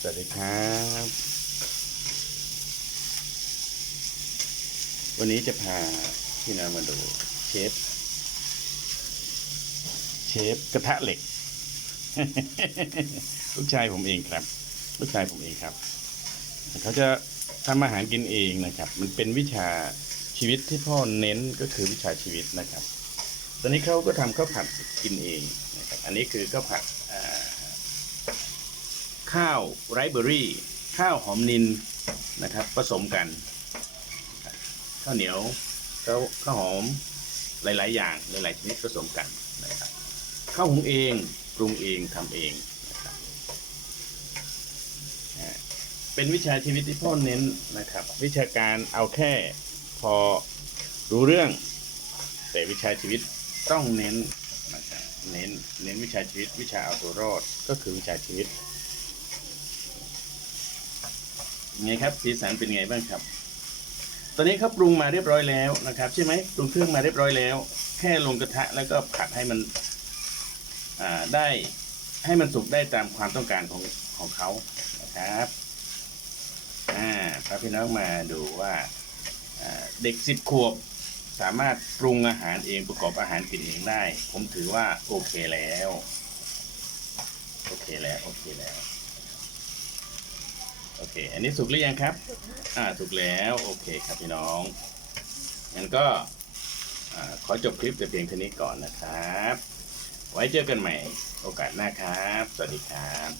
สวัสดีครับ วันนี้จะพาพี่นามาดูเชฟ เชฟกระทะเหล็ก ลูกชายผมเองครับ ลูกชายผมเองครับ เขาจะทำอาหารกินเองนะครับ มันเป็นวิชาชีวิตที่พ่อเน้นก็คือวิชาชีวิตนะครับ ตอนนี้เขาก็ทำข้าวผัดกินเองนะครับ อันนี้คือข้าวผัด ข้าวไรเบอรี่ ข้าวหอมนินนะครับ ผสมกัน ข้าวเหนียวข้าวข้าวหอมหลาย ๆ อย่างหลายๆชนิดผสมกันนะครับข้าวหุงเองปรุงเองทำเองนะครับเป็นวิชาชีวิตที่พ่อเน้นนะครับ วิชาการเอาแค่พอรู้เรื่อง แต่วิชาชีวิตต้องเน้นนะครับเน้นเน้นวิชาชีวิตวิชาเอาตัวรอดก็คือวิชาชีวิต ไงครับสีสันเป็นไงบ้างครับ ตอนนี้เขาปรุงมาเรียบร้อยแล้วนะครับ ใช่ไหมปรุงเครื่องมาเรียบร้อยแล้ว แค่ลงกระทะแล้วก็ผัดให้มันได้ให้มันสุกได้ตามความต้องการของของเขานะครับอ่าพาพี่น้องมาดูว่าอ่าเด็กสิบขวบสามารถปรุงอาหารเองประกอบอาหารกินเองได้ ผมถือว่าโอเคแล้ว โอเคแล้ว โอเคแล้ว โอเค อันนี้สุกหรือยังครับ อ่าสุกแล้วโอเคครับพี่น้องงั้นก็ขอจบคลิปแต่เพียงเท่านี้ก่อนนะครับ ไว้เจอกันใหม่โอกาสหน้าครับ สวัสดีครับ